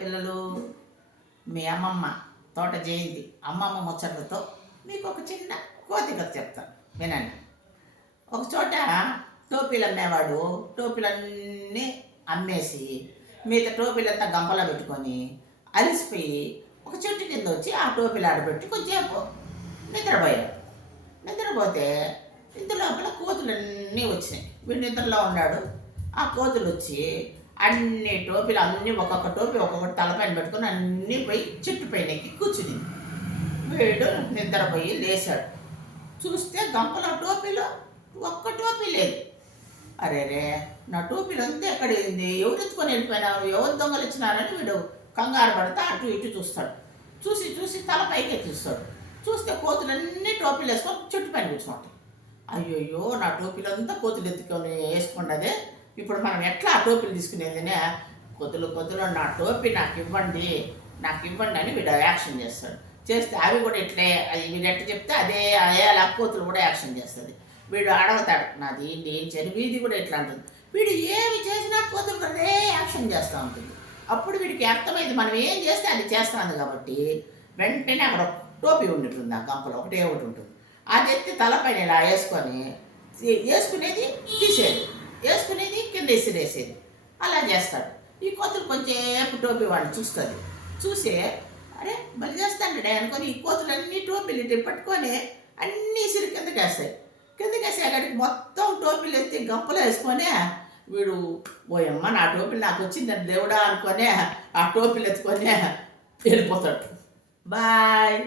పిల్లలు, మీ అమ్మమ్మ తోట జయంతి అమ్మమ్మ ముచ్చట్లతో మీకు ఒక చిన్న కోతి కథ చెప్తాను, వినండి. ఒక చోట టోపీలు అమ్మేవాడు టోపీలన్నీ అమ్మేసి మిగతా టోపీలంతా గంపలో పెట్టుకొని అలిసిపోయి ఒక చెట్టు కింద వచ్చి ఆ టోపీలు ఆడబెట్టి కొంచెంసేపు నిద్రపోయాడు. నిద్రపోతే ఇంత లోపల కోతులన్నీ వచ్చినాయి. వీడు నిద్రలో ఉన్నాడు. ఆ కోతులు వచ్చి అన్ని టోపీలు అన్నీ ఒక్కొక్క టోపీ ఒక్కొక్కటి తలపైన పెట్టుకొని అన్నీ పోయి చెట్టు పైన ఎక్కి కూర్చుని వీడు నిద్రపోయి లేచాడు. చూస్తే గంపలో టోపీలో ఒక్క టోపీ లేదు. అరే రే, నా టోపీలు అంతా ఎక్కడైంది, ఎవరు ఎత్తుకొని వెళ్ళిపోయినారు, ఎవరు దొంగలు ఇచ్చినారని వీడు కంగారు పడితే అటు ఇటు చూస్తాడు. చూసి చూసి తల పైకి ఎత్తిస్తాడు. చూస్తే కోతులన్నీ టోపీలు వేసుకొని చెట్టు పైన కూర్చుంటాయి. అయ్యోయ్యో, నా టోపీలంతా కోతులు ఎత్తుకొని వేసుకున్నదే, ఇప్పుడు మనం ఎట్లా ఆ టోపీలు తీసుకునేదినే, కొద్దులు నా టోపీ నాకు ఇవ్వండి అని వీడు యాక్షన్ చేస్తాడు. చేస్తే అవి కూడా ఇట్లే, అది వీడు ఎట్లా చెప్తే అదే అలా కోతులు కూడా యాక్షన్ చేస్తుంది. వీడు అడగతాడు, నాది ఏంటి ఏం చేయని, వీధి కూడా ఇట్లా అంటుంది. వీడు ఏమి చేసినా కోతులు అదే యాక్షన్ చేస్తూ ఉంటుంది. అప్పుడు వీడికి అర్థమైంది మనం ఏం చేస్తే అది చేస్తుంది కాబట్టి వెంటనే అక్కడ టోపీ ఉండిటుంది. ఆ గంపలో ఒకటే ఒకటి ఉంటుంది. అది ఎత్తి తలపైన ఇలా వేసుకునేది తీసేది, వేసుకునేది కింద విసిరేసేది. అలా చేస్తాడు. ఈ కోతులు కొంచెంసేపు టోపీ వాడిని చూస్తుంది. చూసి అరే మళ్ళీ చేస్తాడు అనుకొని ఈ కోతులన్నీ టోపీలు ఇటు పట్టుకొని అన్నీ ఇసిరి కిందకేస్తాయి. కిందకేసేకాడికి మొత్తం టోపీలు ఎత్తి గంపలో వేసుకొని వీడు ఓయమ్మ నా టోపీలు నాకు వచ్చిందని దేవుడా అనుకొని ఆ టోపీలు ఎత్తుకొని వెళ్ళిపోతాడు. బాయ్.